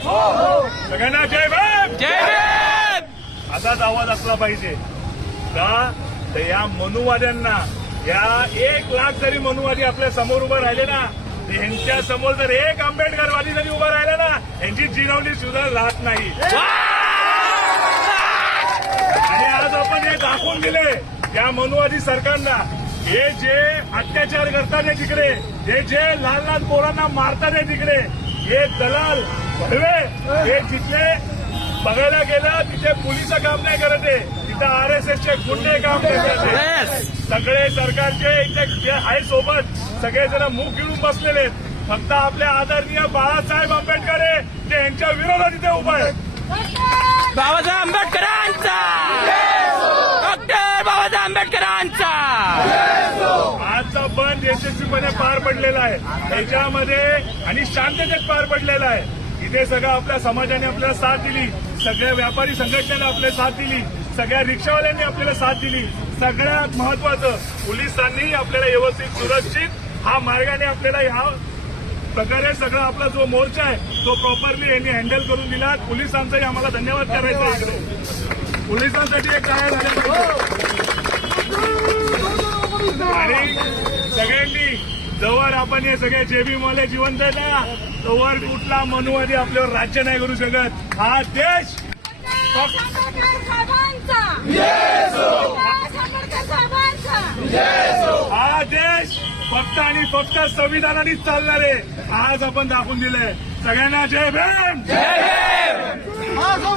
सगळ्यांना जय भीम. जय भीम. असाच आवाज असला पाहिजे का? तर या मनुवाद्यांना, या 1,00,000 जरी मनुवादी आपल्या समोर उभं राहिले ना, यांच्या समोर जर एक आंबेडकरवादी जरी उभा राहिला ना, यांची जिरवली सुद्धा राहत नाही. आणि आज आपण हे दाखवून दिले या मनुवादी सरकारला, हे जे अत्याचार करतात आहे तिकडे, हे जे लहान लहान पोरांना मारतात आहे तिकडे, हे दलाल भडवे, हे जिथे बघायला गेलं तिथे पोलिस काम नाही करत आहे, तिथं आरएसएसचे गुंडे काम करतात. सगळे सरकारचे इथे आहे सोबत, सगळेजण मुख गिळून बसलेले आहेत. फक्त आपले आदरणीय बाळासाहेब आंबेडकर आहे ते यांच्या विरोधात इथे उभा आहे. बाबासाहेब आंबेडकरांचा, डॉक्टर बाबासाहेब आंबेडकरांचा. आजचा बंद यशस्वीपणे पार पडलेला आहे, त्याच्यामध्ये आणि शांततेत पार पडलेला आहे. इथे सगळं आपल्या समाजाने आपल्याला साथ दिली, सगळ्या व्यापारी संघटनेने आपल्याला साथ दिली, सगळ्या रिक्षावाल्यांनी आपल्याला साथ दिली. सगळ्यात महत्वाचं, पोलिसांनी आपल्याला व्यवस्थित सुरक्षित हा मार्गाने आपल्याला ह्या प्रकारे सगळा आपला जो मोर्चा आहे तो प्रॉपरली यांनी हँडल करून दिला. पोलिसांचाही आम्हाला धन्यवाद करायचा आहे. इकडे पोलिसांसाठी एक काय झालं आणि सगळ्यांनी जवळ आपण हे सगळे जेबीवाले जिवंत आहे ना, तोवर कुठला मनुवादी आपल्यावर राज्य नाही करू शकत. हा देश हा देश फक्त आणि फक्त संविधानानेच चालणार आहे. आज आपण दाखवून दिलंय. सगळ्यांना जय भीम. जय भीम.